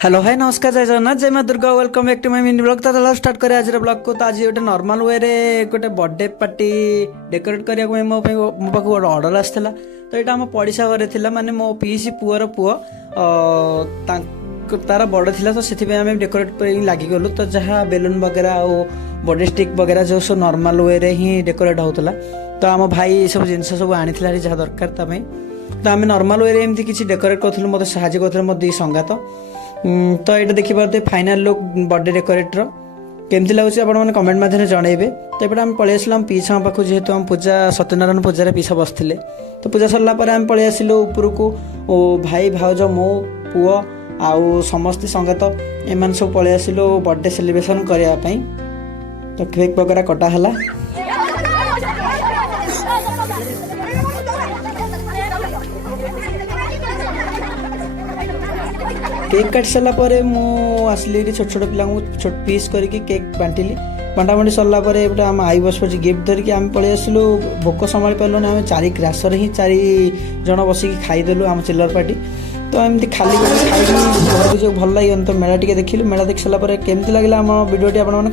Hello hi नमस्कार जय जगन्नाथ जय माँ Durga welcome back to my mini blog. तो चलो स्टार्ट करें आज ब्लॉग को। तो आज गोटे नॉर्मल वे रे गोटे बर्थडे पार्टी डेकोरेट करने मो पाख गोटे ऑर्डर आसाला। तो यहाँ आम पड़िशा घरे थिला माने मो पीसी पुअर पुओ तार बड़ थिला। तो से आम डेकोरेट कर लगिगलु। तो जहाँ बेलून वगैरह और बर्थडे स्टिक वगैरह जो सब नॉर्मल वे रे ही डेकोरेट होता। तो आम भाई सब जिनस सब आनी जहाँ दरकार तामें। तो आम नॉर्मल वे एमती किसी डेकोरेट करूँ मत साहय करते मो दी संगात। तो ये देखिपे फाइनाल लुक बर्थडे डेकोरेटर केमती लगुच आप कमेंट माध्यम जनइबे। तो ये आम पलि आसलु पीछा पाखु जेहेतु आम पूजा सत्यनारायण पूजा पीछा बसते। तो पूजा सरला आम पलि आसिलु उपरकू भाई भाउज मो पुओ आउ समस्ते संगात एम सब पलि आसिलु बर्थडे सेलिब्रेशन करने। तो केक वगैरह कटाला। केक काट सारा मुझे छोट छोट पिला छोट पीस करके केक बांटिली। बांटाबांटी सरला आम आई बस पड़े गिफ्ट धरिकी आम पलि आसलु। भोक संभाली पार्लुनि आम 4 ग्रासर ही 4 जन बसिक खाईदेलु आम चिल्लर पार्टी। तो एमती खाली खाई घर को जो भल लगे तो मेला टी देखिलु। मेला देख सारा केमती लगे आम भिडियो आप कमेंट